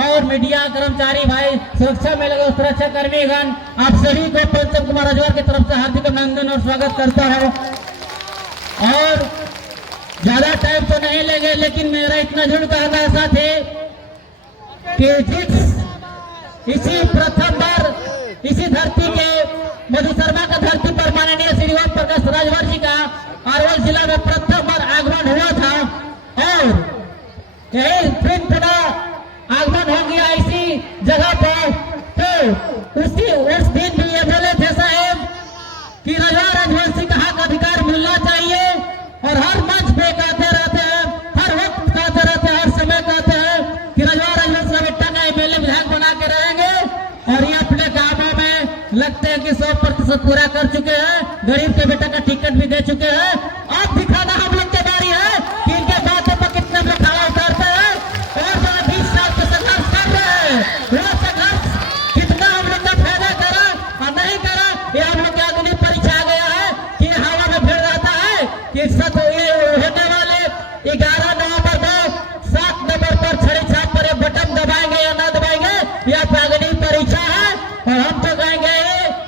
और मीडिया कर्मचारी भाई, सुरक्षा में लगे सुरक्षा कर्मीगण, आप सभी को पंचम कुमार रजवार की तरफ से हार्दिक अभिनंदन और स्वागत करता हूँ। और ज्यादा टाइम तो नहीं लगे, लेकिन मेरा इतना जरूर कहना है साथी कि इसी प्रथम बार इसी धरती के मधु शर्मा का धरती पर माननीय श्री ओम प्रकाश राजभर जी का अरवल जिला में प्रथम बार आगमन हुआ था और यही फिर पुनः आगमन हो गया इसी जगह पर। तो उस दिन भी ये बोले थे साहेब कि रजवार राजवंशी का हक अधिकार मिलना चाहिए और हर मंच पे कहते रहते हैं, हर वक्त कहते रहते हैं, हर समय कहते हैं कि रजवार राजवंशी का बेटा का एमएलए विधायक बना के रहेंगे। और ये अपने कामों में लगते हैं कि 100% पूरा कर चुके हैं, गरीब के बेटा का टिकट भी दे चुके हैं। अब दिखाना हम लोग की बारी है कि इनके बातों पर कितने लोग खड़ा उतारते हैं और जो 20 साल से संघर्ष कर रहे हैं वो संघर्ष कितना हम लोग का फायदा करा और नहीं करा, ये हम लोग की अगली परीक्षा आ गया है कि हवा में भीड़ रहता है कि होने वाले 11 नवंबर को 7 नंबर पर छड़ी छाप पर बटन दबाएंगे या न दबाएंगे, यह अगली परीक्षा है। और हम तो कहेंगे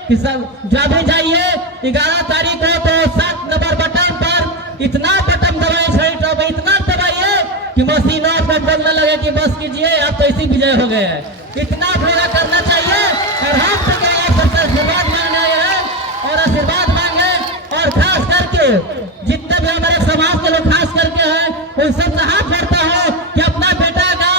कि सब जब भी जाइए 11 तारीख को तो 7 नंबर बटन पर इतना बटन दबाए, छड़ी छाप इतना दबाइए कि मशीनों पर बोलने लगे कि बस कीजिए आप तो इसी विजय हो गए हैं। इतना पूरा करना चाहिए और हम तो कहेंगे सबसे आशीर्वाद मांगने आए हैं और आशीर्वाद मांगे। और खास करके जितने भी हमारे समाज के लोग खास करके हैं उन सबसे हाथ जोड़ता हूँ कि अपना बेटा का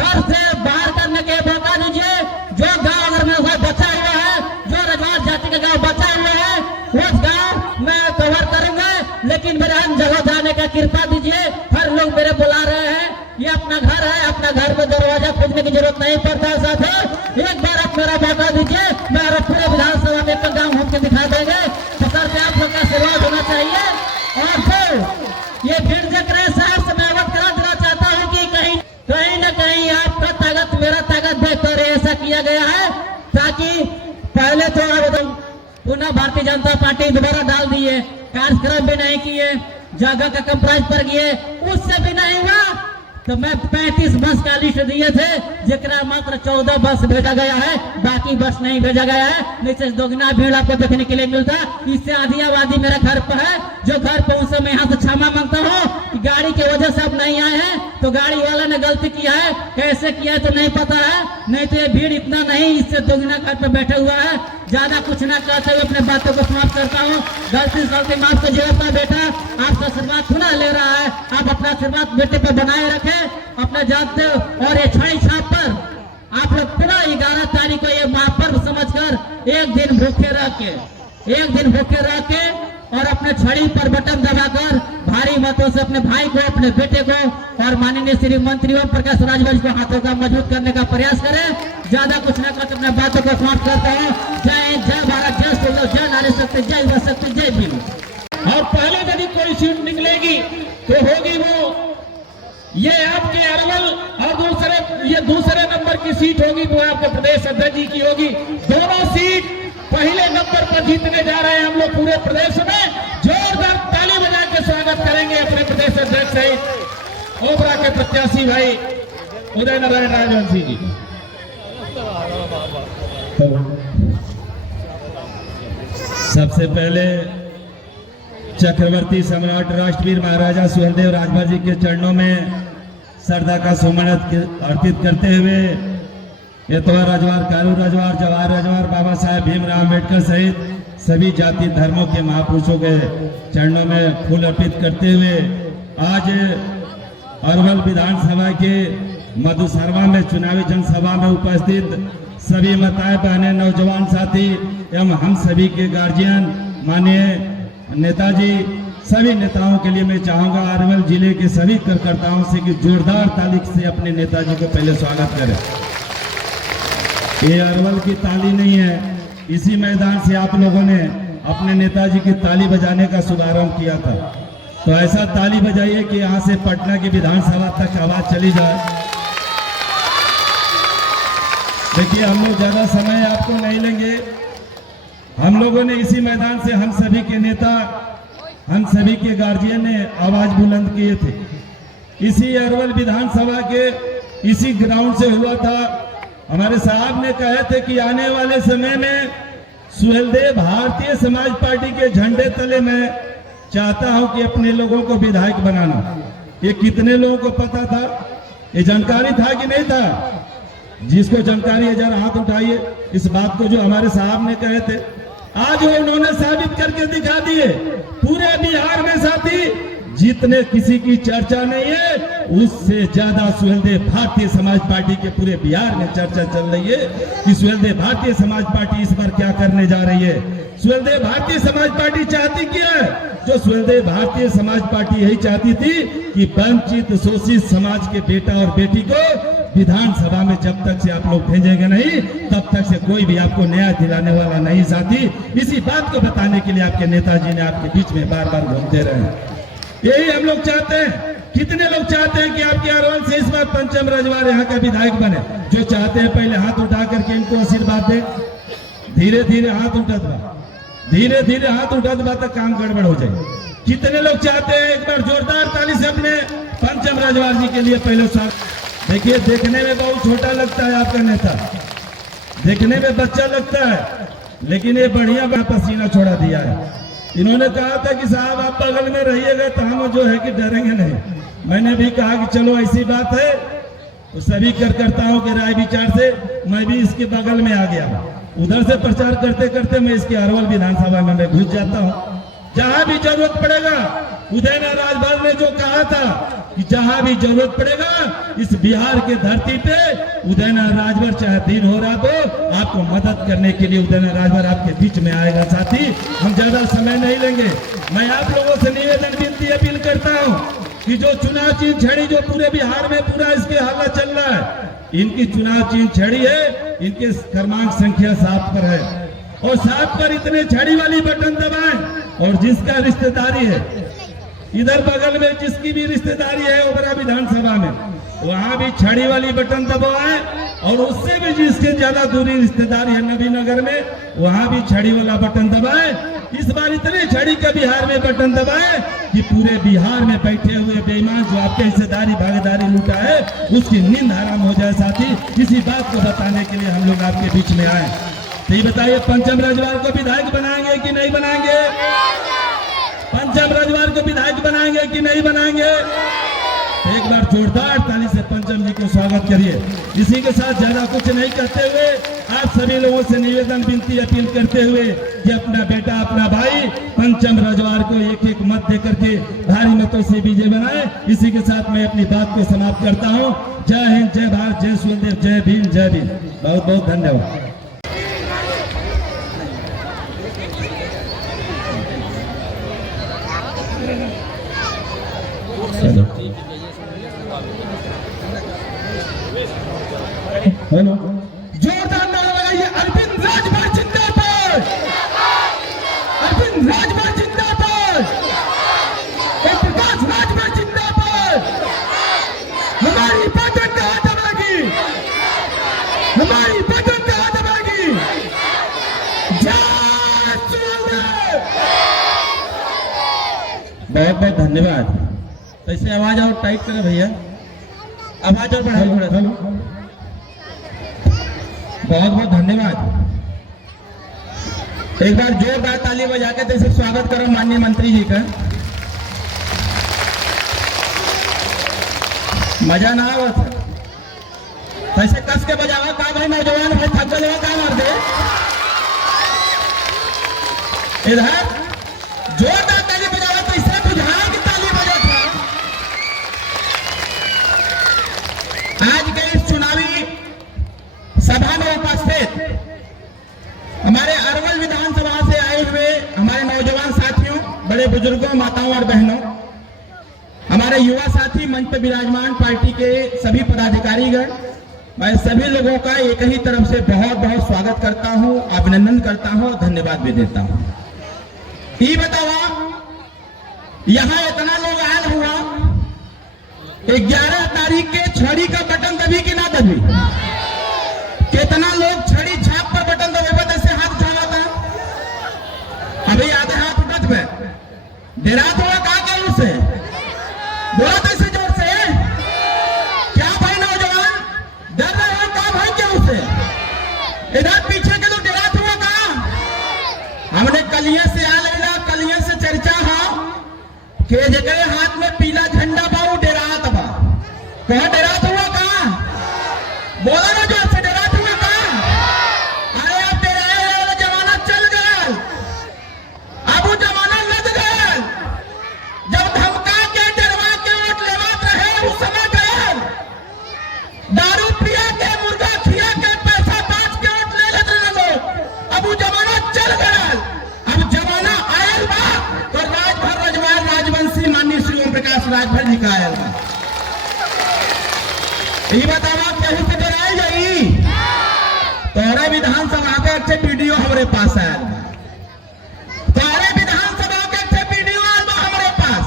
घर से बाहर करने के मौका दीजिए। जो गांव अगर मेरा गाँव बचा हुआ है, जो रजवार जाति का गांव बचा हुआ है, उस गांव मैं कवर करूंगा, लेकिन मेरे हर जगह जाने का कृपा दीजिए। हर लोग मेरे बुला रहे हैं, ये अपना घर है, अपना घर में दरवाजा खोलने की जरूरत नहीं पड़ता है। साथ एक बार आप मेरा मौका दीजिए, मेरा पूरे विधानसभा में एक गाँव घूम के दिखा देंगे। सर पे आप लोग का आशीर्वाद होना चाहिए। और फिर ये भीड़ देख रहे साहब से मैं अवगत करा देना चाहता हूँ कि कहीं न कहीं आपका ताकत मेरा ताकत देखकर ऐसा किया गया है ताकि पहले तो आप पुनः भारतीय जनता पार्टी दोबारा डाल दिए, कार्यक्रम भी नहीं किए, जगह का कंप्राइज पर गए, उससे भी नहीं हुआ तो मैं 35 बस का लिस्ट दिए थे, जिसका मात्र 14 बस भेजा गया है, बाकी बस नहीं भेजा गया है। नीचे दोगुना भीड़ आपको देखने के लिए मिलता, इससे आधी आबादी मेरे घर पर है। जो घर पर उनसे मैं यहाँ से क्षमा मांगता हूँ कि गाड़ी की वजह से आप नहीं आए हैं, तो गाड़ी वाला ने गलती किया है, कैसे किया है तो नहीं पता है, नहीं तो ये भीड़ इतना नहीं, इससे दोगुना घर पर बैठे हुआ है। ज्यादा कुछ ना कहते हुए अपने बातों को समाप्त करता हूँ। गलती माफ कीजिए अपना बेटा आपका आशीर्वाद पुनः ले रहा है, आप अपना आशीर्वाद बेटे पर बनाए रखें अपने जानते हो। और ये छड़ी छाप पर आप लोग पुनः 11 तारीख को ये महापर्व समझकर एक दिन भूखे रह के और अपने छड़ी पर बटन दबाकर भारी मतों से अपने भाई को, अपने बेटे को और माननीय श्री मंत्री ओम प्रकाश राजभर को हाथों का मजबूत करने का प्रयास करें। ज्यादा कुछ न कर अपने बातों को समाप्त करता हूँ। जय हिंद, जय भारत, जय सूर्य, जय नारी शक्ति, जय युवा शक्ति, जय भीम। और पहले यदि कोई सीट निकलेगी तो होगी वो ये आपके अरवल, और ये दूसरे नंबर की सीट होगी वो आपके प्रदेश अध्यक्ष जी की होगी। दोनों सीट पहले नंबर पर जीतने जा रहे हैं हम लोग पूरे प्रदेश में। जोरदार ताली बजा के स्वागत करेंगे अपने प्रदेश अध्यक्ष सहित ओबरा के प्रत्याशी भाई उदय नारायण राजवंशी जी। सबसे पहले चक्रवर्ती सम्राट राष्ट्रवीर महाराजा सुहेलदेव राजभर जी के चरणों में श्रद्धा का सुमन अर्पित करते हुए एतवार रजवार, कारू रजवार, जवाहर रजवार, बाबा साहेब भीमराव अम्बेडकर सहित सभी जाति धर्मों के महापुरुषों के चरणों में फूल अर्पित करते हुए आज अरवल विधानसभा के मधु शर्मा में चुनावी जनसभा में उपस्थित सभी माताएं बहनें, नौजवान साथी एवं हम सभी के गार्जियन, माननीय नेताजी, सभी नेताओं के लिए मैं चाहूंगा अरवल जिले के सभी कार्यकर्ताओं से कि जोरदार ताली से अपने नेताजी को पहले स्वागत करें। ये अरवल की ताली नहीं है, इसी मैदान से आप लोगों ने अपने नेताजी की ताली बजाने का शुभारंभ किया था, तो ऐसा ताली बजाइए कि यहाँ से पटना की विधानसभा तक आवाज चली जाए। देखिए हम लोग ज्यादा समय आपको नहीं लेंगे, हम लोगों ने इसी मैदान से हम सभी के नेता, हम सभी के गार्जियन ने आवाज बुलंद किए थे। इसी अरवल विधानसभा के इसी ग्राउंड से हुआ था। हमारे साहब ने कहे थे कि आने वाले समय में सुहेलदेव भारतीय समाज पार्टी के झंडे तले मैं चाहता हूं कि अपने लोगों को विधायक बनाना। ये कितने लोगों को पता था? ये जानकारी था कि नहीं था? जिसको जानकारी है जरा हाथ उठाइए इस बात को जो हमारे साहब ने कहे थे। आज वो उन्होंने साबित करके दिखा दिए। पूरे बिहार में साथी जितने किसी की चर्चा नहीं है उससे ज्यादा सुहेलदेव भारतीय समाज पार्टी के पूरे बिहार में चर्चा चल रही है कि सुहेलदेव भारतीय समाज पार्टी इस बार क्या करने जा रही है। सुहेलदेव भारतीय समाज पार्टी चाहती क्या है? जो सुहेलदेव भारतीय समाज पार्टी यही चाहती थी कि वंचित शोषित समाज के बेटा और बेटी को विधानसभा में जब तक से आप लोग भेजेंगे नहीं तब तक से कोई भी आपको न्याय दिलाने वाला नहीं साथी। इसी बात को बताने के लिए आपके नेताजी ने आपके बीच में बार बार घूमते रहे। यही हम लोग चाहते हैं। कितने लोग चाहते हैं कि आपके अरवल से इस बार पंचम रजवार यहाँ का विधायक बने? जो चाहते हैं पहले हाथ उठा करके इनको आशीर्वाद दे। धीरे धीरे हाथ उठत बा, धीरे धीरे हाथ उठत बा तो काम गड़बड़ हो जाए। कितने लोग चाहते हैं? एक बार जोरदार ताली से अपने पंचम रजवार जी के लिए पहले स्वागत। देखिए देखने में बहुत छोटा लगता है आपका नेता, देखने में बच्चा लगता है, लेकिन ये बढ़िया पसीना छोड़ा दिया है। इन्होंने कहा था कि साहब आप बगल में रहिएगा तो हम जो है कि डरेंगे नहीं। मैंने भी कहा कि चलो ऐसी बात है तो सभी कार्यकर्ताओं के राय विचार से मैं भी इसके बगल में आ गया। उधर से प्रचार करते करते मैं इसके अरवल विधानसभा में मैं घुस जाता हूँ। जहां भी जरूरत पड़ेगा, उदयनारायण राजभर ने जो कहा था कि जहां भी जरूरत पड़ेगा इस बिहार के धरती पे उदयनारायण राजभर चाहे दिन हो रहा तो आपको मदद करने के लिए उदयनारायण राजभर आपके बीच में आएगा। साथी हम ज्यादा समय नहीं लेंगे। मैं आप लोगों से निवेदन विनती अपील करता हूं कि जो चुनाव चिन्ह छड़ी जो पूरे बिहार में पूरा इसके हल्ला चल रहा है, इनकी चुनाव चिन्ह छड़ी है, इनके क्रमांक संख्या 7 पर है और 7 पर इतने छड़ी वाली बटन दबाएं और जिसका रिश्तेदारी है इधर बगल में जिसकी भी रिश्तेदारी है ओबरा विधानसभा में वहां भी छड़ी वाली बटन दबाए और उससे भी जिसके ज्यादा दूरी रिश्तेदारी है नबीनगर में वहां भी छड़ी वाला बटन दबाए। इस बार इतने छड़ी का बिहार में बटन दबाए कि पूरे बिहार में बैठे हुए बेईमान जो आपके हिस्सेदारी भागीदारी लूटा है उसकी नींद हराम हो जाए। साथी इसी बात को बताने के लिए हम लोग आपके बीच में आए। तो ये बताइए पंचम रजवार को विधायक बनाएंगे कि नहीं बनाएंगे? पंचम रजवार को विधायक बनाएंगे कि नहीं बनाएंगे? एक बार जोरदार ताली से पंचम जी को स्वागत करिए। इसी के साथ ज्यादा कुछ नहीं करते हुए आप सभी लोगों से निवेदन विनती अपील करते हुए कि अपना बेटा अपना भाई पंचम रजवार को एक एक मत देकर के भारी मतों से विजय बनाए। इसी के साथ मैं अपनी बात को समाप्त करता हूँ। जय हिंद, जय भारत, जय सुहेलदेव, जय भीम, जय भीम। बहुत बहुत धन्यवाद। हेलो, जोरदार नारा लगाइए। अरविंद राजभर जिंदाबाद, अरविंद राजभर जिंदाबाद, प्रकाश राजभर जिंदाबाद। हमारी बटन कहाँ दबाएगी? हमारी बटन कहाँ दबाएगी? जय सुहेलदेव। बहुत बहुत धन्यवाद। ऐसे आवाज और टाइट करें भैया, आवाज और बढ़ाइए थोड़ा सा। बहुत बहुत धन्यवाद। एक बार जोरदार ताली बजा के जैसे स्वागत करो माननीय मंत्री जी का। मजा ना आवत ऐसे कस के बजावा का भाई, नौजवान भाई थक गए का मार दे। इधर जोरदार ताली बजावा तो इससे बुझाया कि ताली बजा था। आज के इस चुनावी सभा में उपस्थित हमारे अरवल विधानसभा से आए हुए हमारे नौजवान साथियों, बड़े बुजुर्गों, माताओं और बहनों, हमारे युवा साथी, मंच पर विराजमान पार्टी के सभी पदाधिकारीगण, मैं सभी लोगों का एक ही तरफ से बहुत बहुत स्वागत करता हूं, अभिनंदन करता हूं, धन्यवाद भी देता हूं। ये बताओ यहां इतना लोग आयल हुआ, 11 तारीख के छड़ी का बटन दबी कि ना दबी? कितना लोग छड़ी छाप पर बटन दबेगा जैसे हाथ उठाना था? अभी आधे हाथ उठत में डेरा थोड़ा कहा करूं से बोला तो इसे जोर से। क्या भाई नौजवान, इधर पीछे के लोग डरा हुआ का हमने कलिया से आ लेला, कलिया से चर्चा है कि जगह हाथ में पीला झंडा बा वो डरात बा। कहा डरात हुआ का बोला ना, जो से डरात हुआ का। अरे अब डराए वाला जमाना चल गया, अब वो जमाना लग गया जब धमका के डरवा के वोट लेवात रहे उस समय गया। दारू पिया के मुर्गा खिया के पैसा बांट के वोट ले लेते हैं लोग। अब वो जमाना चल गया, अब जमाना आयल बा तो राजभर रजवार राजवंशी माननीय श्री ओम प्रकाश राजभर जी का आयल बा। ये बतावा कहीं से डराई जाई तोरे विधानसभा के अच्छे वीडियो हमारे पास आयल बा। तोरे विधानसभा के अच्छे वीडियो आयल बा हमारे पास।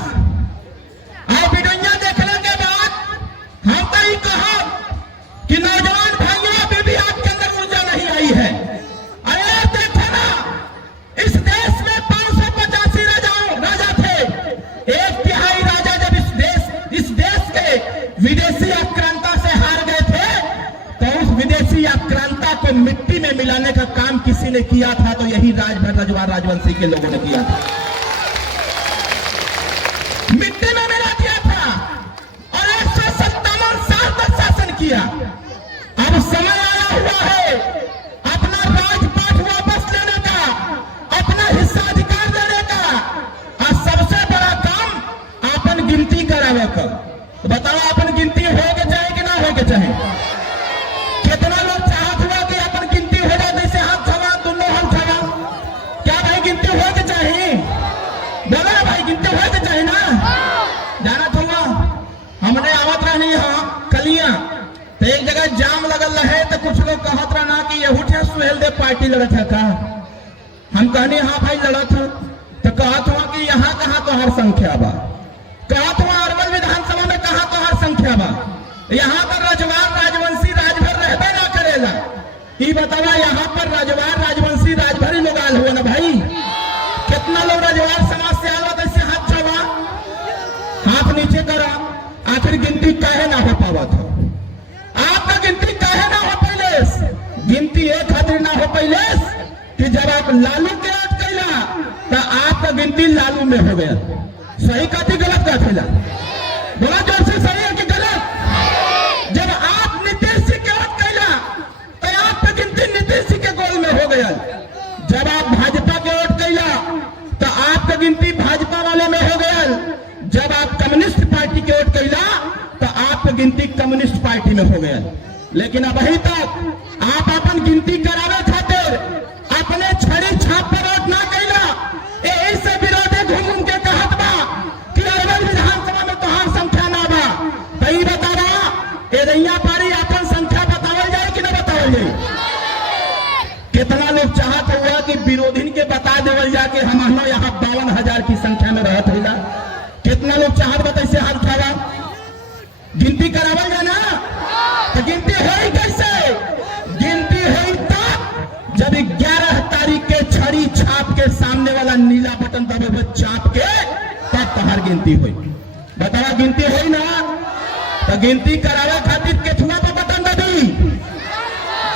और वीडियो देखने के बाद हम तो ही कहा कि नौजवान भाइयों अभी भी आपके अंदर ऊर्जा नहीं आई है। अरे देखो ना, इस देश में 585 राजा थे। एक तिहाई राजा जब इस देश के विदेशी आक्रांता से हार गए थे तो उस विदेशी आक्रांता को मिट्टी में मिलाने का काम किसी ने किया था, तो यही राजभर रजवार राजवंशी के लोगों ने किया था। मिट्टी में मिला दिया था और 157 साल तक शासन किया। अब समय आया हुआ है अपना राजपाट वापस लेने का, अपना हिस्साधिकार लेने का, और सबसे बड़ा काम अपन गिनती करावे का। तो बताओ अपन गिनती हो के चाहे कि ना हो के चाहे? कितना लोग चाहत हुआ कि अपन गिनती हो जाए? जैसे हाथ छवा दोनों हाथ छवा, क्या भाई गिनती हो के चाहे? बोलो ना भाई, गिनती हो के चाहे ना? जाना थोड़ा हमने आवत रहनी है कलिया तो एक जगह जाम लगल रहे तो कुछ लोग कहत रहना कि यहू ठे सुहेल देव पार्टी लड़त है का। हम कहनी हाँ भाई लड़त हूँ, तो कहत हुआ कि यहाँ कहाँ तो हर संख्या बा। कहत हुआ अरवल विधानसभा में कहाँ तो हर संख्या बा। यहाँ पर रजवार राजवंशी राजभर रहबे ना करेला। ये बतावा यहाँ पर रजवार राजवंशी राजभर ही लोग आल हुए ना भाई। कितना लोग रजवार समाज से आल हुआ? ऐसे हाथ छवा, हाथ नीचे करा। आखिर गिनती काहे ना हो पावा था? आपका गिनती काहे ना हो पहले? गिनती एक खातिर ना हो पहले कि जब आप लालू के याद कैला तो आपका गिनती लालू में हो गया। सही कहती गलत का थैला? बोला जोर से, सही है कि गलत? जब आप नीतीश जी के याद कैला तो आपका गिनती नीतीश जी के गोल में हो गया। जब आप भाजपा के वोट कैला तो आपका गिनती भाजपा वाले में हो गया। जब आप कम्युनिस्ट पार्टी के वोट कैला तो आपका गिनती कम्युनिस्ट पार्टी में हो गया। लेकिन अभी तक आप अपन गिनती करावे खातिर अपने छड़ी छाप पर वोट ना कैला। यही से विरोधी घूम घूम के कहत बा कि अरवल विधानसभा में तोहार संख्या ना बा। तो ये बतावा एरिया पारी अपन संख्या बतावल जाए कि ना बतावल जाए? कितना लोग चाहत हुआ कि विरोधी के बता देवल जा कि हम यहाँ 52,000 की संख्या में रहत है। कितना लोग चाहत बता से हाल खावा गिनती करावल जाना? तो गिनती हो कैसे? गिनती हो तब जब 11 तारीख के छड़ी छाप के सामने वाला नीला बटन दबे चाप के तब तहार गिनती हुई। बतावा गिनती हुई ना? तो गिनती करावे खातिर केथुआ पर बटन दबी?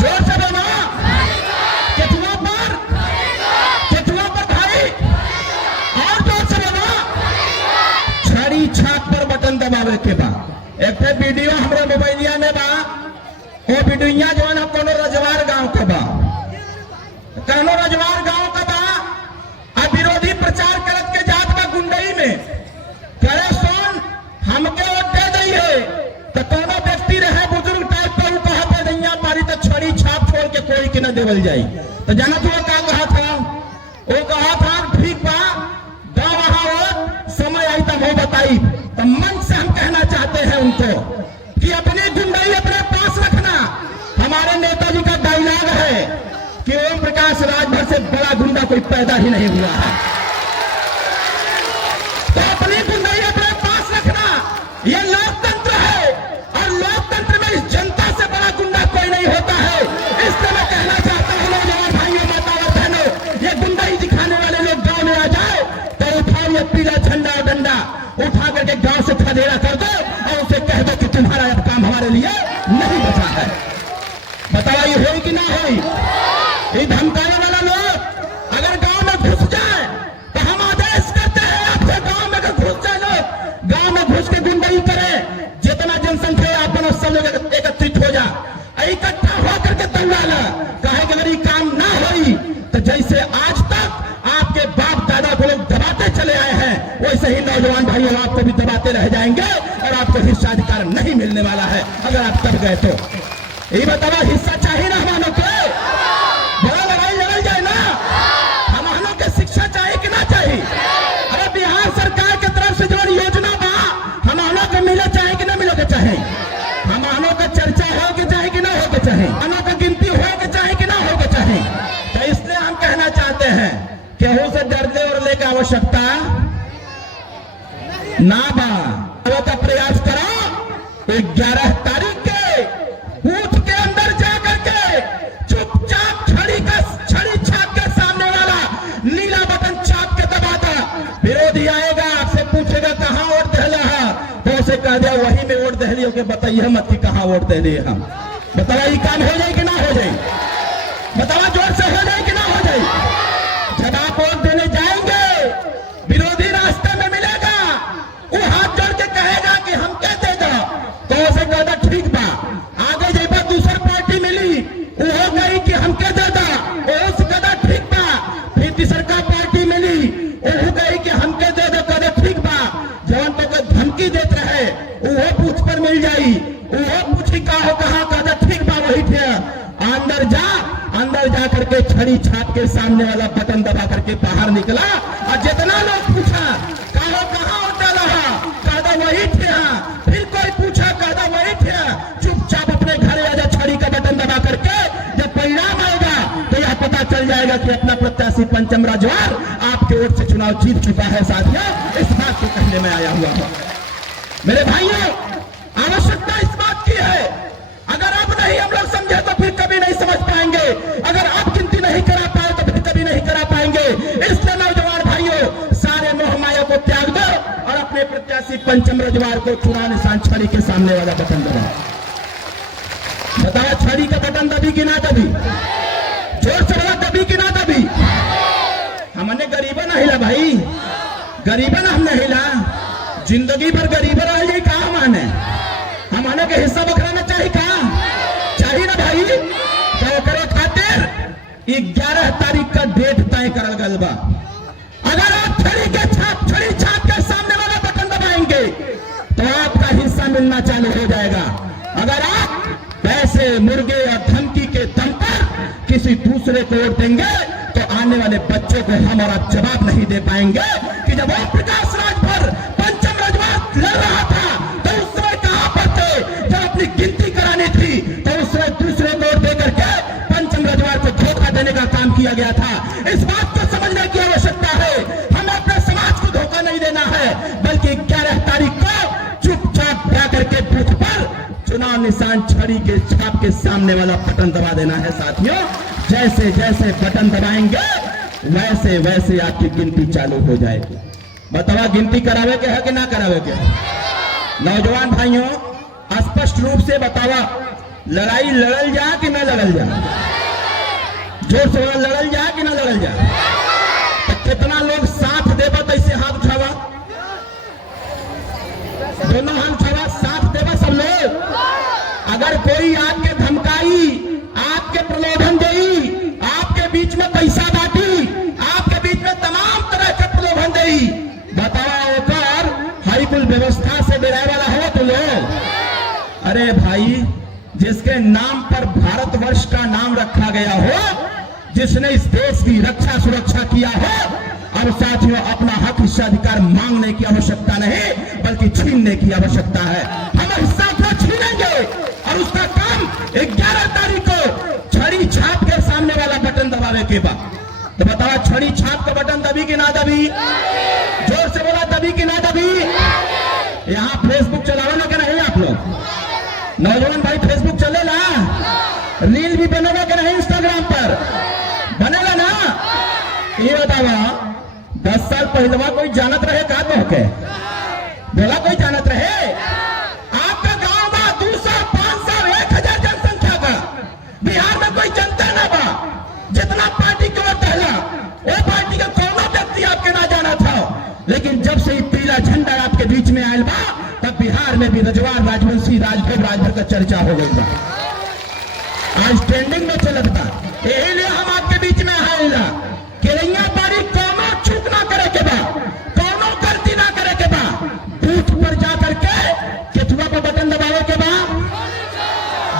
जोर से बोलो, केथुआ पर? केथुआ पर भाई? और जोर से बोलो, छड़ी छाप पर बटन दबावे के बाद एक वीडियो हमारे मोबाइलिया में बा। वो वीडियो जो है कोनो रजवार गांव का बा, कोनो रजवार गांव का बा। अब विरोधी प्रचार करत के जात बा गुंडई में करे सोन हमके वोट दे दी है। तो कोनो व्यक्ति रहे बुजुर्ग टाइप पर वो कहा दैया पारी तो छड़ी छाप छोड़ के कोई के न देवल जाई। तो जाना तू क्या कहा था? वो कहा था ठीक बा गाँव वहां समय आई तब वो बताई। तो मन से हम कहना चाहते हैं उनको कि अपनी गुंडाई अपने पास रखना। हमारे नेताजी का डायलॉग है कि ओम प्रकाश राजभर से बड़ा गुंडा कोई पैदा ही नहीं हुआ है। तो अपनी गुंडाई अपने पास रखना, ये लोकतंत्र है और लोकतंत्र में इस जनता से बड़ा गुंडा कोई नहीं होता है। इसलिए मैं कहना चाहता हूँ नौजवान भाइयों, माताओं, बहनों, ये गुंडाई दिखाने वाले लोग गाँव में आ जाए तो उठाओ ये पीला झंडा और डंडा उठा करके गांव से खदेड़ा कर दो और उसे कह दो कि तुम्हारा अब काम हमारे लिए नहीं बचा है। बताओ ये होई कि ना होई? ये धमकाने वाला लोग अगर गांव में घुस जाए तो हम आदेश करते हैं आपसे, गांव में अगर घुस जाए लोग, गांव में घुस के गुंडाई करे, जितना जनसंख्या है आप सब लोग एकत्रित हो जा, इकट्ठा होकर के दंगाला कहे कि अगर ये काम ना होई तो जैसे आज तक आपके बाप दादा को लोग दबाते चले आए हैं वैसे ही नौजवान भाइयों आपको भी दबाते रह जाएंगे और आपको हिस्साधिकार नहीं मिलने वाला है अगर आप तब गए तो। ये बतावा हिस्सा चाहिए ना हमारे को? बड़ा लड़ाई लड़ाई जाए ना, हमारे के शिक्षा चाहिए कि ना चाहिए? अरे बिहार सरकार की तरफ से जो योजना बा हमारे को मिले चाहे कि ना मिले के चाहे? हमारे का चर्चा हो के चाहे कि ना हो के चाहे? हमारे का गिनती हो के चाहे कि ना हो के चाहे? तो इसलिए हम कहना चाहते हैं केहू से डरने और लेकर आवश्यकता ना बा। का प्रयास करो 11 तारीख के बूथ के अंदर जाकर के चुपचाप छड़ी छाप के सामने वाला नीला बटन चाप के दबा दो। विरोधी आएगा आपसे पूछेगा कहां वोट दहला है तो उसे कह दिया वही में वोट दहलियों के बताइए मत कि कहां वोट दे दिए हम। बताओ ये काम हो जाए कि ना हो जाए? बताओ जोर से हो जाए कि ना हो जाए? जब आप वोट देने जाएंगे विरोधी रास्ते में मिलेगा, वो हाथ जोड़ के कहेगा कि हम क्या दे दो तो उसे कहता ठीक बा। आगे जब दूसरी पार्टी मिली वो कही कि हम क्या दे दो, उस कहता ठीक बा। फिर तीसरी पार्टी मिली वो कही कि हम क्या दे दो, कहता ठीक बा। जवान तो धमकी देते रहे वो पूछ पर मिल जाई, वो पूछी का हो कहा, कहता ठीक बा वही थे। अंदर जा करके छड़ी छाप के सामने वाला बटन दबा करके बाहर निकला और जितना लोग पूछा कहा कहां होता रहा, कहता वही थे। फिर कोई पूछा कहता वही थे। चुपचाप अपने घर आजा, छड़ी का बटन दबा करके जब परिणाम आएगा तो यह पता चल जाएगा कि अपना प्रत्याशी पंचम राजवार आपके वोट से चुनाव जीत चुका है। साथियों इस बात को कहने में आया हुआ था। मेरे भाइयों आवश्यकता इस बात की है, अगर आप नहीं हम लोग समझे तो फिर कभी नहीं समझ पाएंगे, अगर आप गिनती नहीं करा पाए तो फिर कभी नहीं करा पाएंगे। इसलिए नौजवान भाइयों सारे मोह माया को त्याग दो और अपने प्रत्याशी पंचम रजवार को चुनाव निशान छड़ी के सामने वाला बटन दबाओ। बताओ छड़ी का बटन दबी कि ना दबी? जोर से बोला दबी कि ना दबी? हमने गरीबा ना हिला भाई, गरीबा ना हमने हिला, जिंदगी भर गरीबा रह जाए कहा माने हमारे के हिस्सा बखराना चाहिए कहा चाहिए ना भाई? तो करे खातिर 11 तारीख का डेट तय करल गल बा। अगर आप छड़ी छाप के सामने वाला बटन दबाएंगे तो आपका हिस्सा मिलना चालू हो जाएगा। अगर आप पैसे मुर्गे और धमकी के दम पर किसी दूसरे को वोट देंगे तो आने वाले बच्चों को हम और आप जवाब नहीं दे पाएंगे कि जब ओम प्रकाश राजभर पंचम राजवार लड़ रहा था तो उस समय कहां पर थे? जब अपनी गिनती करानी थी तो उसने दूसरे को वोट देकर के पंचम राजवार को धोखा देने का काम किया गया था। इस बात को समझने की आवश्यकता है, हमें अपने समाज को धोखा नहीं देना है, बल्कि 11 तारीख को चुपचाप जाकर के बूथ पर चुनाव निशान छड़ी के छाप के सामने वाला बटन दबा देना है। साथियों जैसे जैसे बटन दबाएंगे वैसे वैसे आपकी गिनती चालू हो जाएगी। बतावा गिनती करावे के है कि ना करावे के? नौजवान भाइयों स्पष्ट रूप से बतावा लड़ाई लड़ल जा कि ना लड़ल जा? जोर से लड़ल जा कि ना लड़ल जा? तो कितना लोग साथ देवा तो इसे हाथ उठावा, दोनों हाथ उठावा, साथ देवा सब लोग। अगर कोई आपके धमकाई, आपके प्रलोभन देई, आपके बीच में पैसा बांटी, आपके बीच में तमाम तरह के प्रलोभन देई, बताओ ओकर हरी कुल व्यवस्था से डराए वाला हो तो लोग? अरे भाई जिसके नाम पर भारतवर्ष का नाम रखा गया हो, जिसने इस देश की रक्षा सुरक्षा किया हो, और साथियों अपना हक हिस्साधिकार मांगने की आवश्यकता नहीं बल्कि छीनने की आवश्यकता है। हम हिस्सा को छीनेंगे और उसका काम 11 तारीख को छड़ी छाप के सामने वाला बटन दबावे के बाद। तो बताओ छड़ी छाप का बटन दबी कि ना दबी? जोर से बोला दबी कि ना दबी? यहाँ फेसबुक चलाओ ना कि नहीं आप लोग? नौजवान भाई फेसबुक चलेला, रील भी बनेगा कि नहीं? इंस्टाग्राम पर बनेगा ना? ये बतावा 10 साल पहले कोई जानत रहे का तो के बोला कोई जानत रहे? आपका गांव में 200, 500, 1000 जनसंख्या का जितना पार्टी को टहला वो पार्टी का कौन व्यक्ति आपके ना जाना था, लेकिन जब से पीला झंडा आपके बीच में आयल बा तब बिहार में भी रजवार, राजवंशी, राजभर का चर्चा हो गई बा, आज ट्रेंडिंग में चलत बा। यही लिए हम आपके बीच में आयल ना केरैया पारी कोनो चूक ना करे के बा, कोनो गलती ना करे के बा, बूथ पर जा करके केथुआ पर बटन दबावे के बा,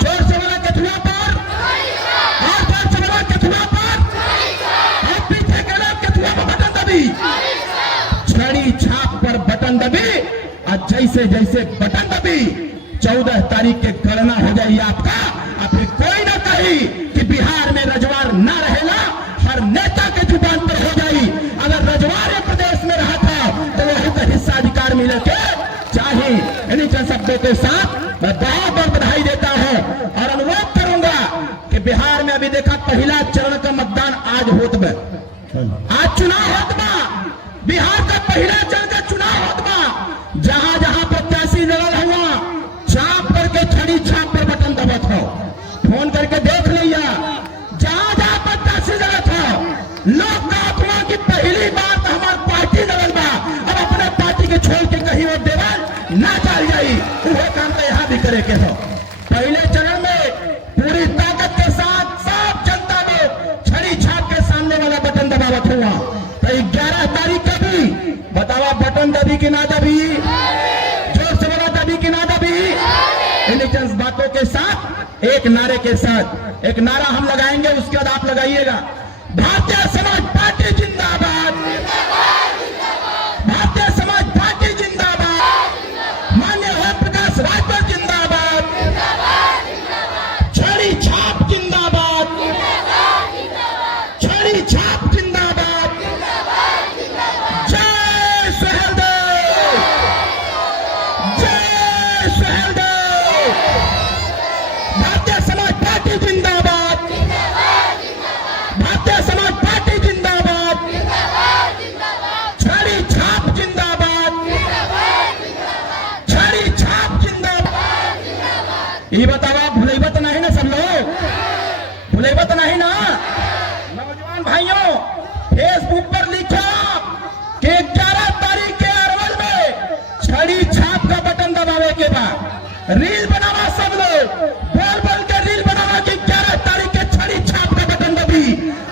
जोर से बोला केथुआ पर, और जोर से बोला केथुआ पर, और पीछे के लोग केथुआ पर बटन दबी, छड़ी छाप पर बटन दबी, और जैसे जैसे बटन दबी 14 तारीख के गणना हो जाए आपका, और फिर कोई ना कही कि बिहार में रजवार ना रहेला, हर नेता के जुबान पर हो जाई। अगर रजवार प्रदेश में रहा था तो वही का हिस्सा अधिकार मिले के चाहे। इन शब्दों के साथ मैं बहुत बहुत बधाई देता हूं और अनुरोध करूंगा कि बिहार में अभी देखा पहला चरण का मतदान आज होत बा, आज चुनाव होत बा, बिहार का पहला चरण का चुनाव होत बा, जहां जहां प्रत्याशी लड़ल हुआ छाप करके छड़ी छाप पर बटन दबत हो, फोन करके देख लिया, जहां जहां प्रत्याशी लड़त हो लोग कहत हुआ कि पहली बार तो हमार पार्टी लड़ल बा, अब अपने पार्टी के छोड़ के कहीं और देवल ना चल जाई, वो काम तो यहाँ भी करे के हो। पहले चरण में पूरी ताकत के साथ सब जनता लोग छड़ी छाप के सामने वाला बटन दबावत हुआ, तो 11 तारीख का भी बतावा बटन दबी कि ना दबी, जोर से बोला दबी कि ना दबी। इन बातों के साथ एक नारे के साथ एक नारा हम लगाएंगे, उसके बाद आप लगाइएगा, भारतीय समाज पार्टी जिंदाबाद, भारतीय समाज पार्टी जिंदाबाद, माननीय ओम प्रकाश राजभर जिंदाबाद, छड़ी छाप जिंदाबाद, छड़ी छाप जिंदाबाद, जय सुहेलदेव, जय सुहेलदेव, भारतीय समाज पार्टी जिंदाबाद, भारतीय समाज पार्टी जिंदाबाद, छड़ी छाप जिंदाबाद, छड़ी छाप जिंदाबाद। ये बतावा भुलेबत नहीं ना सब लोग, भुलेबत नहीं ना नौजवान भाइयों, फेसबुक पर लिखो कि 11 तारीख के अरवल में छड़ी छाप का बटन दबावे के बाद रील बनावा, सब लोग बोल बोल के रील बनावा कि 11 तारीख के छड़ी छाप का बटन दबी।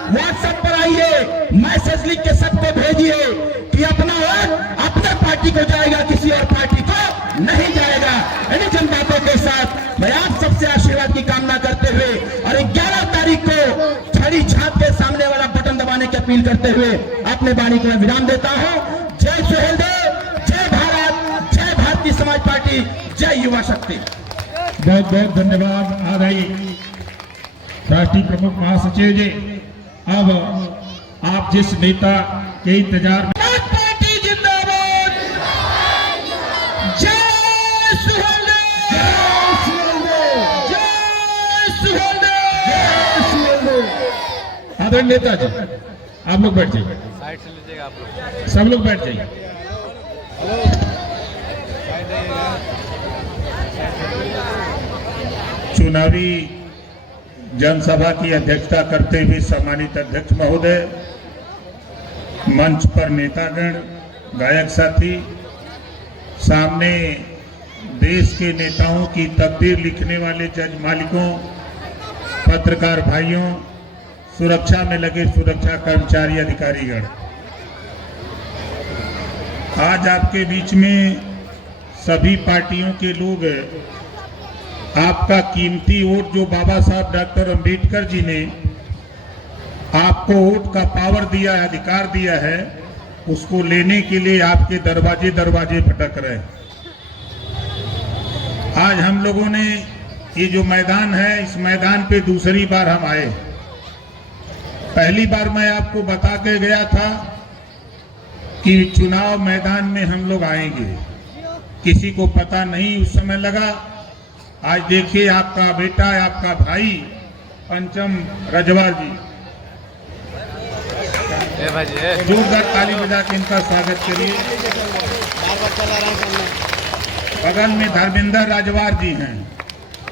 व्हाट्सएप पर आइए, मैसेज लिख के सबको भेजिए कि अपना वोट अपने पार्टी को जाएगा, किसी और पार्टी को नहीं जाएगा। इन जन बातों के साथ मैं आप सबसे आशीर्वाद की कामना करते हुए और 11 तारीख को छड़ी छाप के सामने वाला बटन दबाने की अपील करते हुए अपने वाणी को मैं विराम देता हूं। जय सुहेलदेव, जय भारत, जय भारतीय समाज पार्टी, जय युवा शक्ति। बहुत बहुत धन्यवाद आदरणीय राष्ट्रीय प्रमुख महासचिव जी। अब आप जिस नेता के इंतजार में पार्टी जिंदाबाद, जय सुहेलदेव, जय सुहेलदेव। आदरणीय नेता जी, आप लोग बैठ जाइए, साइड से लीजिएगा आप लोग। सब लोग बैठ जाइए। चुनावी जनसभा की अध्यक्षता करते हुए सम्मानित अध्यक्ष महोदय, मंच पर नेतागण, गायक साथी, सामने देश के नेताओं की तकदीर लिखने वाले जज मालिकों, पत्रकार भाइयों, सुरक्षा में लगे सुरक्षा कर्मचारी, अधिकारीगण, आज आपके बीच में सभी पार्टियों के लोग आपका कीमती वोट जो बाबा साहब डॉक्टर अंबेडकर जी ने आपको वोट का पावर दिया है, अधिकार दिया है, उसको लेने के लिए आपके दरवाजे दरवाजे भटक रहे। आज हम लोगों ने ये जो मैदान है, इस मैदान पे दूसरी बार हम आए। पहली बार मैं आपको बता के गया था कि चुनाव मैदान में हम लोग आएंगे, किसी को पता नहीं उस समय लगा। आज देखिए आपका बेटा, आपका भाई पंचम रजवार जी, जोरदार ताली बजा के इनका स्वागत करिए। बगल में धर्मेंद्र राजवार जी हैं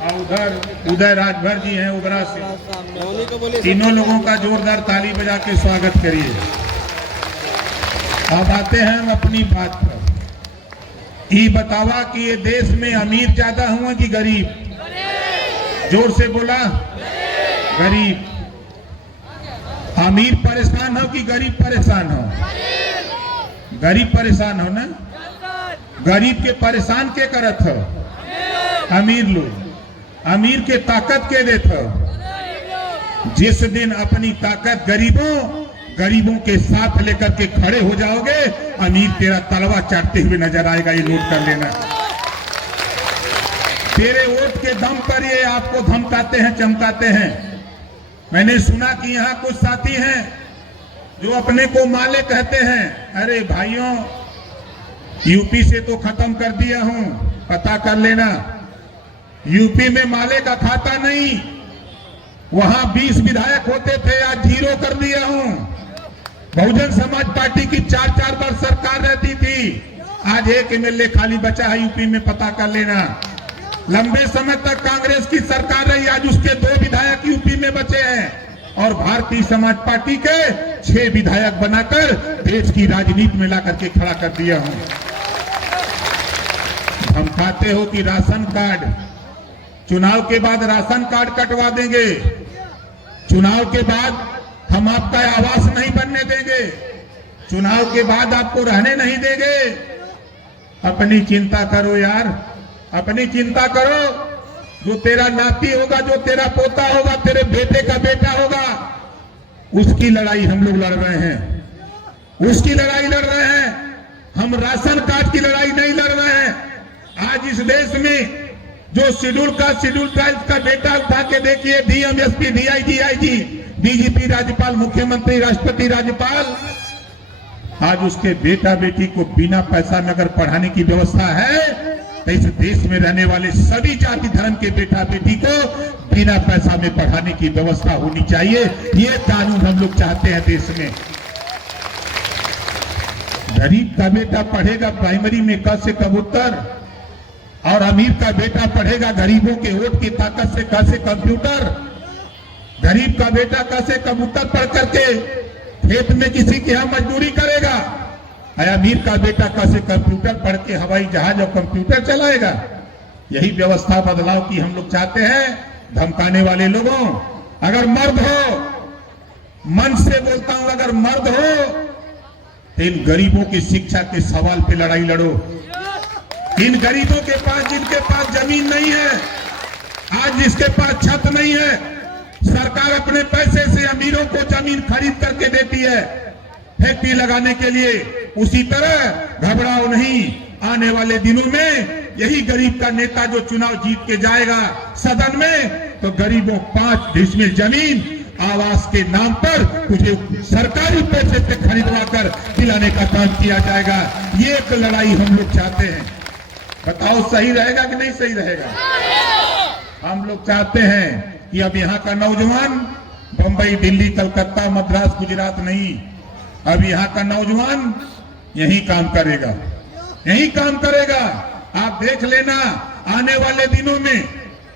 और उधर उदय राजभर जी हैं उबरा से। तीनों लोगों का जोरदार ताली बजा के स्वागत करिए। अब आते हैं हम अपनी बात पर। ये बतावा कि ये देश में अमीर ज्यादा हुआ कि गरीब? जोर से बोला, गरीब। अमीर परेशान हो कि गरीब परेशान हो? गरीब परेशान हो ना। गरीब के परेशान के करत हो? अमीर लोग। अमीर के ताकत के देत हो? जिस दिन अपनी ताकत गरीबों के साथ लेकर के खड़े हो जाओगे, अमीर तेरा तलवा चाटते हुए नजर आएगा। ये नोट कर लेना। तेरे वोट के दम पर ये आपको धमकाते हैं, चमकाते हैं। मैंने सुना कि यहाँ कुछ साथी हैं जो अपने को माले कहते हैं। अरे भाइयों, यूपी से तो खत्म कर दिया हूं, पता कर लेना। यूपी में माले का खाता नहीं। वहां 20 विधायक होते थे, आज 0 कर दिया हूं। बहुजन समाज पार्टी की 4-4 बार सरकार रहती थी, आज 1 MLA खाली बचा है यूपी में, पता कर लेना। लंबे समय तक कांग्रेस की सरकार रही, आज उसके 2 विधायक यूपी में बचे हैं। और भारतीय समाज पार्टी के 6 विधायक बनाकर देश की राजनीति में लाकर के खड़ा कर दिया हूं। हम कहते हो कि राशन कार्ड, चुनाव के बाद राशन कार्ड कटवा देंगे। चुनाव के बाद हम आपका आवास नहीं बनने देंगे। चुनाव के बाद आपको रहने नहीं देंगे। अपनी चिंता करो यार, अपनी चिंता करो। जो तेरा नाती होगा, जो तेरा पोता होगा, तेरे बेटे का बेटा होगा, उसकी लड़ाई हम लोग लड़ रहे हैं। उसकी लड़ाई लड़ रहे हैं। हम राशन कार्ड की लड़ाई नहीं लड़ रहे हैं। आज इस देश में जो शेड्यूल ट्राइब का बेटा उठा के देखिए, DM, SP, DIG, IG, DGP, राज्यपाल, मुख्यमंत्री, राष्ट्रपति, राज्यपाल, आज उसके बेटा बेटी को बिना पैसा में अगर पढ़ाने की व्यवस्था है, तो इस देश में रहने वाले सभी जाति धर्म के बेटा बेटी को बिना पैसा में पढ़ाने की व्यवस्था होनी चाहिए। ये कानून हम लोग चाहते हैं देश में। गरीब का बेटा पढ़ेगा प्राइमरी में क से कबूतर, और अमीर का बेटा पढ़ेगा गरीबों के वोट की ताकत से क से कंप्यूटर। गरीब का बेटा क से कबूतर पढ़ करके खेत में किसी के यहां मजदूरी करेगा। अमीर का बेटा क से कंप्यूटर पढ़ के हवाई जहाज और कंप्यूटर चलाएगा। यही व्यवस्था बदलाव की हम लोग चाहते हैं। धमकाने वाले लोगों, अगर मर्द हो, मन से बोलता हूं, अगर मर्द हो तो इन गरीबों की शिक्षा के सवाल पे लड़ाई लड़ो। इन गरीबों के पास, जिनके पास जमीन नहीं है, आज जिसके पास छत नहीं है, सरकार अपने पैसे से अमीरों को जमीन खरीद करके देती है फैक्ट्री लगाने के लिए। उसी तरह घबराओ नहीं, आने वाले दिनों में यही गरीब का नेता जो चुनाव जीत के जाएगा सदन में, तो गरीबों 5 डिसमिल जमीन आवास के नाम पर तुझे सरकारी पैसे से खरीदवा कर दिलाने का काम किया जाएगा। ये एक लड़ाई हम लोग चाहते हैं। बताओ सही रहेगा कि नहीं सही रहेगा? हम लोग चाहते हैं कि अब यहाँ का नौजवान बंबई, दिल्ली, कलकत्ता, मद्रास, गुजरात नहीं, अब यहाँ का नौजवान यही काम करेगा, यही काम करेगा। आप देख लेना आने वाले दिनों में,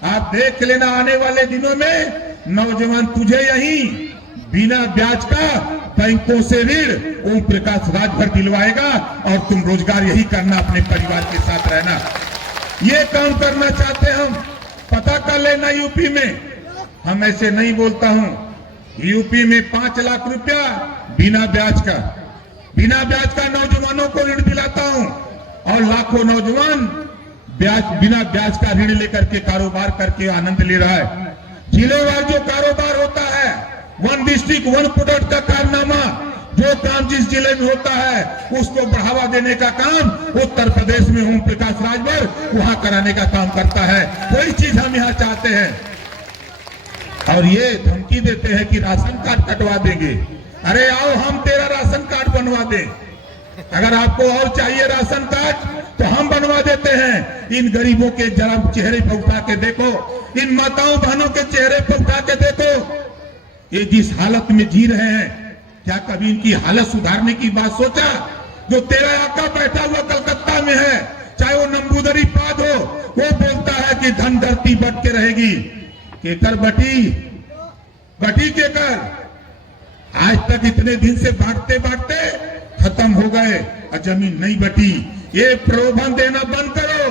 आप देख लेना आने वाले दिनों में नौजवान तुझे यही बिना ब्याज का बैंकों से ऋण ओम प्रकाश राजभर दिलवाएगा, और तुम रोजगार यही करना, अपने परिवार के साथ रहना। ये काम करना चाहते हम। पता कर लेना यूपी में, हम ऐसे नहीं बोलता हूं, यूपी में 5 लाख रुपया बिना ब्याज का नौजवानों को ऋण दिलाता हूं, और लाखों नौजवान बिना ब्याज का ऋण लेकर के कारोबार करके आनंद ले रहा है। जिलेवार जो कारोबार होता है, 1 डिस्ट्रिक्ट 1 प्रोडक्ट का कारनामा, जो काम जिस जिले में होता है उसको बढ़ावा देने का काम उत्तर प्रदेश में ओम प्रकाश राजभर वहां कराने का काम करता है। कोई चीज हम यहाँ चाहते हैं। और ये धमकी देते हैं कि राशन कार्ड कटवा देंगे। अरे आओ, हम तेरा राशन कार्ड बनवा दें। अगर आपको और चाहिए राशन कार्ड तो हम बनवा देते हैं। इन गरीबों के जरा चेहरे पर उठा के देखो, इन माताओं बहनों के चेहरे पर उठा के देखो, ये जिस हालत में जी रहे हैं, क्या कभी इनकी हालत सुधारने की बात सोचा? जो तेरा आका बैठा हुआ कलकत्ता में है, चाहे वो नंबूदरी पाद हो, वो बोलता है कि कि धन धरती बट के रहेगी, केकर बटी केकर। आज तक इतने दिन से बांटते बांटते खत्म हो गए और जमीन नहीं बटी। ये प्रलोभन देना बंद करो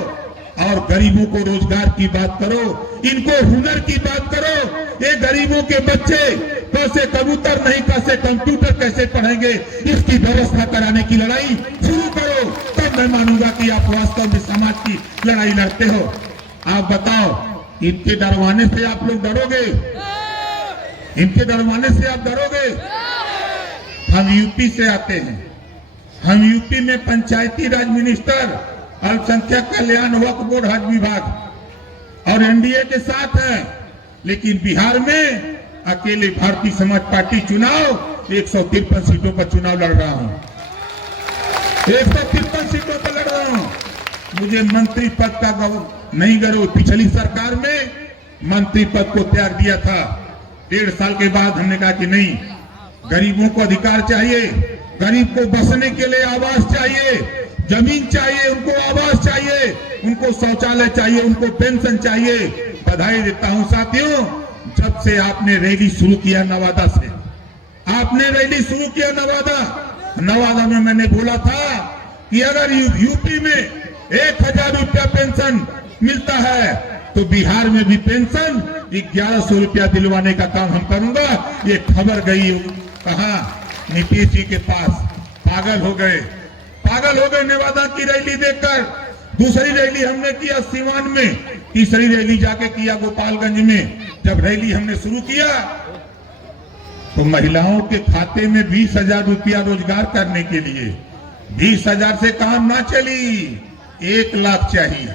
और गरीबों को रोजगार की बात करो, इनको हुनर की बात करो। ये गरीबों के बच्चे कैसे कबूतर नहीं, कैसे कंप्यूटर कैसे पढ़ेंगे, इसकी व्यवस्था कराने की लड़ाई शुरू करो, तब मैं मानूंगा कि आप वास्तव में समाज की लड़ाई लड़ते हो। आप बताओ, इनके डरवाने से आप लोग डरोगे? इनके डरवाने से आप डरोगे? हम यूपी से आते हैं, हम यूपी में पंचायती राज मिनिस्टर, अल्पसंख्यक कल्याण वक्फ बोर्ड हज विभाग और एनडीए के साथ हैं, लेकिन बिहार में अकेले भारतीय समाज पार्टी चुनाव 153 सीटों पर चुनाव लड़ रहा हूं, 153 सीटों पर लड़ रहा हूं। मुझे मंत्री पद का नहीं गर्व। पिछली सरकार में मंत्री पद को त्याग दिया था। 1.5 साल के बाद हमने कहा कि नहीं, गरीबों को अधिकार चाहिए, गरीब को बसने के लिए आवास चाहिए, जमीन चाहिए, उनको आवास चाहिए, उनको शौचालय चाहिए, उनको पेंशन चाहिए। बधाई देता हूं साथियों, जब से आपने रैली शुरू किया नवादा से, आपने रैली शुरू किया नवादा में मैंने बोला था कि अगर यूपी में 1000 रुपया पेंशन मिलता है तो बिहार में भी पेंशन 1100 रुपया दिलवाने का काम हम करूंगा। ये खबर गई कहां? नीतीश जी के पास। पागल हो गए नवादा की रैली देखकर। दूसरी रैली हमने किया सीवान में, तीसरी रैली जाके किया गोपालगंज में। जब रैली हमने शुरू किया तो महिलाओं के खाते में 20,000 रुपया रोजगार करने के लिए, 20,000 से काम ना चली, 1 लाख चाहिए,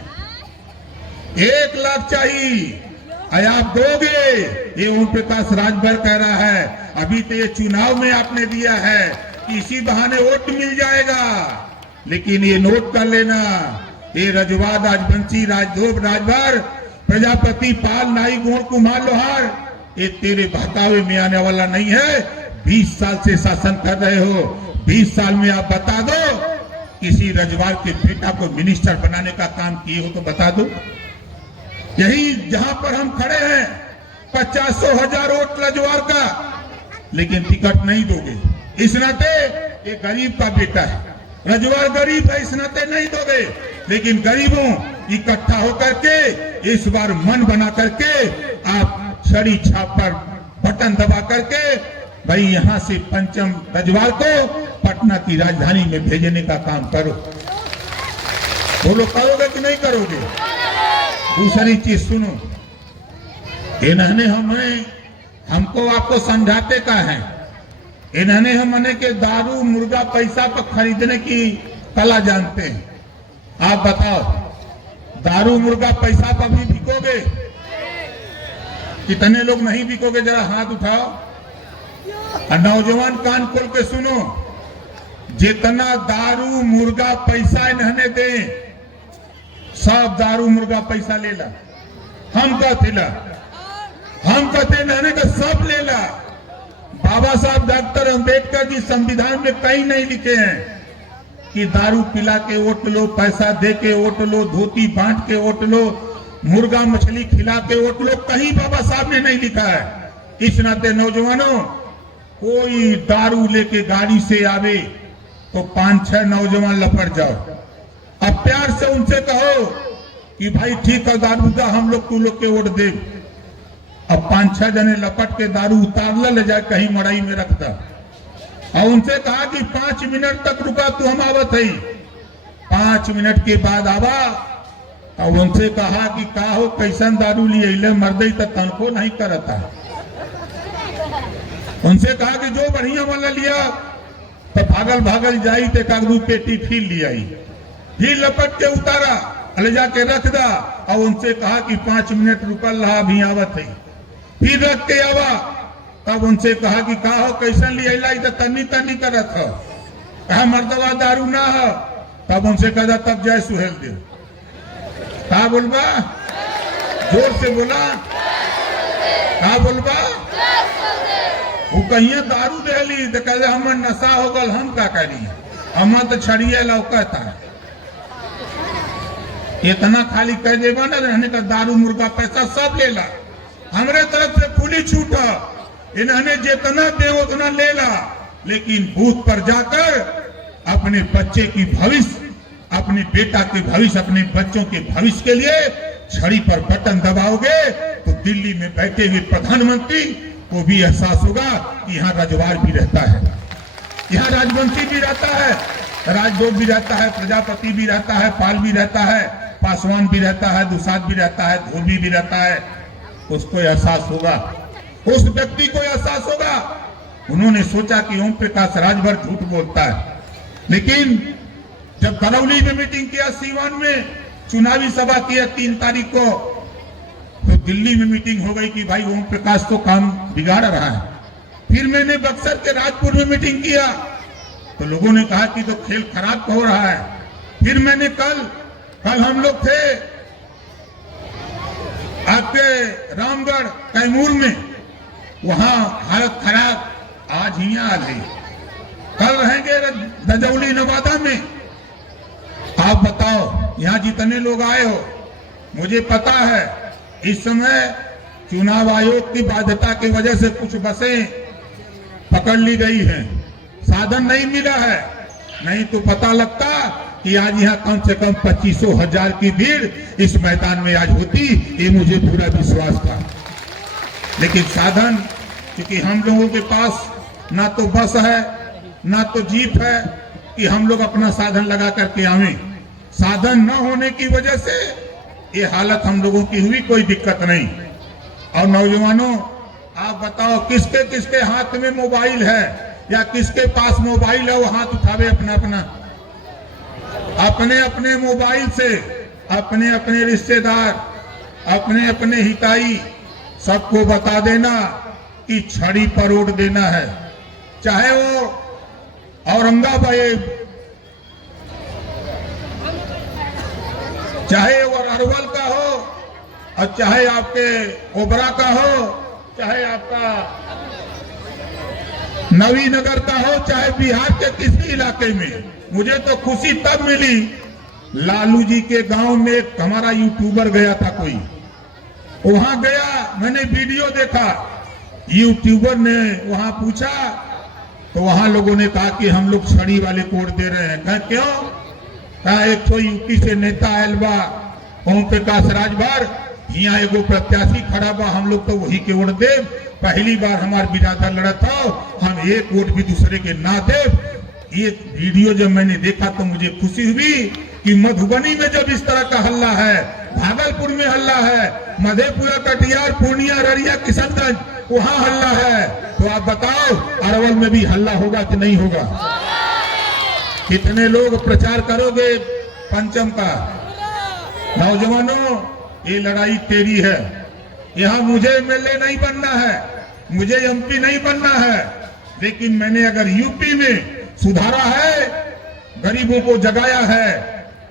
1 लाख चाहिए। आप दोगे? ये ओम प्रकाश राजभर कह रहा है। अभी तो ये चुनाव में आपने दिया है कि इसी बहाने वोट मिल जाएगा, लेकिन ये नोट कर लेना, ये रजवाड़, राजवंशी, राजधोब, राजभर, प्रजापति, पाल, नाई, गोड़, कुम्हार, लोहार, ये तेरे बहकावे में आने वाला नहीं है। 20 साल से शासन कर रहे हो, 20 साल में आप बता दो किसी रजवाड़ के बेटा को मिनिस्टर बनाने का काम किए हो तो बता दो। यही जहां पर हम खड़े हैं, 50,000 वोट रजवाड़ का, लेकिन टिकट नहीं दोगे। इस नाते ये गरीब का बेटा है, रजवाड़ गरीब है, इस नाते नहीं दोगे। लेकिन गरीबों इकट्ठा होकर के इस बार मन बना करके आप छड़ी छाप पर बटन दबा करके भाई यहां से पंचम रजवाड़ को पटना की राजधानी में भेजने का काम करो। बोलो, करोगे कि नहीं करोगे? दूसरी चीज सुनो, इन्होंने हमको आपको समझाते का है, इन्होंने हमने के दारू मुर्गा पैसा पर खरीदने की कला जानते हैं। आप बताओ, दारू मुर्गा पैसा पर भी बिकोगे? कितने लोग नहीं बिकोगे? जरा हाथ उठाओ। और नौजवान कान खोल के सुनो, जितना दारू मुर्गा पैसा इन्होंने दे, सब दारू मुर्गा पैसा ले ला। हम कहते इन्होंने का सब ले ला। बाबा साहब डॉक्टर अंबेडकर जी संविधान में कहीं नहीं लिखे हैं कि दारू पिला के वोट लो, पैसा दे के वोट लो, धोती बांट के वोट लो, मुर्गा मछली खिला के वोट लो। कहीं बाबा साहब ने नहीं लिखा है। इस नाते नौजवानों, कोई दारू लेके गाड़ी से आवे तो 5-6 नौजवान लपट जाओ। अब प्यार से उनसे कहो कि भाई ठीक है, दारू का हम लोग तू लोग के वोट दे। अब 5-6 जने लपट के दारू उतार ले जाए कहीं मड़ाई में रखता, और उनसे कहा कि 5 मिनट तक रुका, तू हम आवत है। 5 मिनट के बाद आवा, और उनसे कहा कि का हो, कैसन दारू लिए मर्दई तो तनको नहीं करता। उनसे कहा कि जो बढ़िया वाला लिया तो भागल जाई तो एक दू पेटी फिर लिया, फिर लपट के उतारा, ले जाके रख दा, और उनसे कहा कि 5 मिनट रुकल रहा, अभी आवत है। फिर रख के आवा, तब उनसे कहा कि का हो, कैसन लिया तो तनी तनी करत हो, कहा मर्दवा दारू ना हो। तब उनसे कहा तब जय सुहेल दे। कहा बोलबा? जोर से बोला, कहा बोलबा? वो कहिए दारू देली तो कहे हमर नशा हो गल, हम का करी, हम तो छड़िए लौकता है। इतना खाली कह देगा ना रहने का दारू मुर्गा पैसा सब ले ला, हमारे तरफ से खुली छूट है, इन्होंने जितना दे उतना ले ला, लेकिन बूथ पर जाकर अपने बच्चे की भविष्य, अपने बेटा के भविष्य, अपने बच्चों के भविष्य के लिए छड़ी पर बटन दबाओगे तो दिल्ली में बैठे हुए प्रधानमंत्री को भी एहसास होगा कि यहाँ रजवार भी रहता है, यहाँ राजवंशी भी रहता है, राजभोग भी रहता है, प्रजापति भी रहता है, पाल भी रहता है, पासवान भी रहता है, दुसाद भी रहता है, धोबी भी रहता है। उसको एहसास होगा, उस व्यक्ति को एहसास होगा। उन्होंने सोचा कि ओम प्रकाश राजभर झूठ बोलता है, लेकिन जब करौली में मीटिंग किया, सीवान में चुनावी सभा किया 3 तारीख को, तो दिल्ली में मीटिंग हो गई कि भाई ओम प्रकाश तो काम बिगाड़ रहा है। फिर मैंने बक्सर के राजपुर में मीटिंग किया तो लोगों ने कहा कि तो खेल खराब हो रहा है। फिर मैंने कल हम लोग थे आपके रामगढ़ कैमूर में, वहां हालत खराब, आज ही आ गई। कल रहेंगे दजौली नवादा में। आप बताओ, यहाँ जितने लोग आए हो, मुझे पता है इस समय चुनाव आयोग की बाध्यता की वजह से कुछ बसें पकड़ ली गई हैं, साधन नहीं मिला है, नहीं तो पता लगता कि आज यहाँ कम से कम 25,000 की भीड़ इस मैदान में आज होती, ये मुझे पूरा विश्वास था। लेकिन साधन, क्योंकि हम लोगों के पास ना तो बस है ना तो जीप है कि हम लोग अपना साधन लगा करके आवें, साधन न होने की वजह से ये हालत हम लोगों की हुई, कोई दिक्कत नहीं। और नौजवानों, आप बताओ किसके किसके हाथ में मोबाइल है या किसके पास मोबाइल है, वो हाथ उठावे अपना अपना, अपने अपने मोबाइल से अपने अपने रिश्तेदार, अपने अपने हिताई सबको बता देना कि छड़ी पर उड़ देना है, चाहे वो औरंगाबाद, चाहे वो अरवल का हो और चाहे आपके ओबरा का हो, चाहे आपका नवीनगर का हो, चाहे बिहार के किसी इलाके में। मुझे तो खुशी तब मिली, लालू जी के गांव में एक हमारा यूट्यूबर गया था, कोई वहां गया, मैंने वीडियो देखा, यूट्यूबर ने वहां पूछा तो वहां लोगों ने कहा कि हम लोग छड़ी वाले कोड दे रहे हैं। कहा क्यों? कहा एक तो यूपी से नेता आयल बा ओम प्रकाश राजभर, यहाँ एगो प्रत्याशी खड़ा बा, हम लोग तो वही के वोट दे, पहली बार हमार बिरादर लड़त हो, हम एक वोट भी दूसरे के ना दे। ये वीडियो जब मैंने देखा तो मुझे खुशी हुई कि मधुबनी में जब इस तरह का हल्ला है, भागलपुर में हल्ला है, मधेपुरा, कटिहार, पूर्णिया, अररिया, किशनगंज वहां हल्ला है, तो आप बताओ अरवल में भी हल्ला होगा कि नहीं होगा? कितने लोग प्रचार करोगे पंचम का? नौजवानों, ये लड़ाई तेरी है, यहाँ मुझे एमएलए नहीं बनना है, मुझे एमपी नहीं बनना है, लेकिन मैंने अगर यूपी में सुधारा है, गरीबों को जगाया है,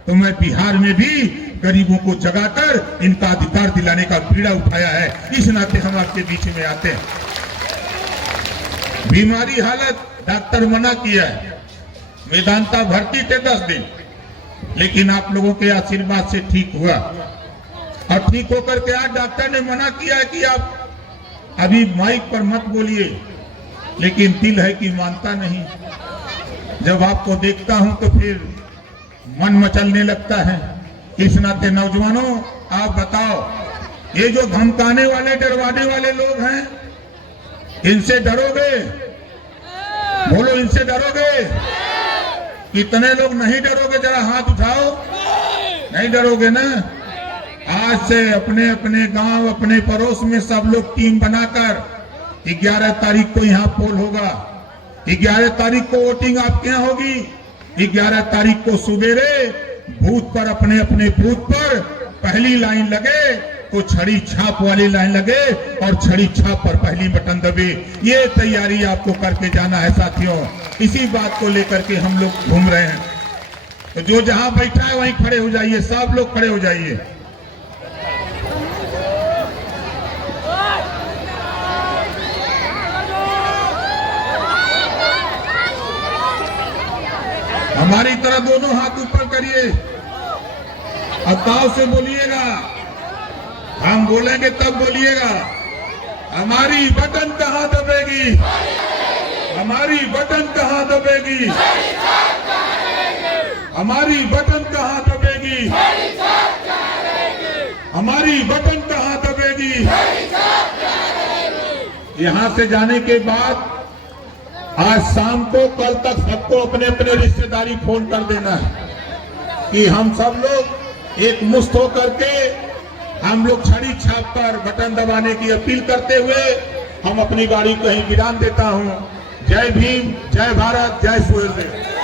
तो मैं बिहार में भी गरीबों को जगाकर इनका अधिकार दिलाने का बीड़ा उठाया है। इस नाते हम आपके बीच में आते हैं। बीमारी हालत डॉक्टर मना किया है, वेदांता भर्ती थे 10 दिन, लेकिन आप लोगों के आशीर्वाद से ठीक हुआ। और ठीक होकर के आज डॉक्टर ने मना किया है कि आप अभी माइक पर मत बोलिए, लेकिन दिल है कि मानता नहीं। जब आपको देखता हूं तो फिर मन मचलने लगता है। इस नाते नौजवानों, आप बताओ, ये जो धमकाने वाले, डरवाने वाले लोग हैं, इनसे डरोगे? बोलो, इनसे डरोगे? कितने लोग नहीं डरोगे? जरा हाथ उठाओ। नहीं डरोगे ना? आज से अपने अपने गांव, अपने पड़ोस में सब लोग टीम बनाकर 11 तारीख को यहाँ पोल होगा, 11 तारीख को वोटिंग आपके यहाँ होगी, 11 तारीख को सुबेरे बूथ पर, अपने अपने बूथ पर पहली लाइन लगे तो छड़ी छाप वाली लाइन लगे और छड़ी छाप पर पहली बटन दबे। ये तैयारी आपको करके जाना है साथियों। इसी बात को लेकर के हम लोग घूम रहे हैं। तो जो जहां बैठा है वहीं खड़े हो जाइए, सब लोग खड़े हो जाइए। हमारी तरह दोनों हाथ ऊपर करिए और ताव से बोलिएगा, हम बोलेंगे तब बोलिएगा। हमारी बटन कहाँ दबेगी, हमारी बटन कहाँ दबेगी, हमारी बटन कहाँ दबेगी, हमारी बटन कहाँ दबेगी। यहां से जाने के बाद आज शाम को, कल तक सबको अपने अपने रिश्तेदारी फोन कर देना है कि हम सब लोग एक मुश्त होकर के हम लोग छड़ी छाप कर बटन दबाने की अपील करते हुए हम अपनी गाड़ी कहीं विराम देता हूं। जय भीम, जय भारत, जय सूर्य।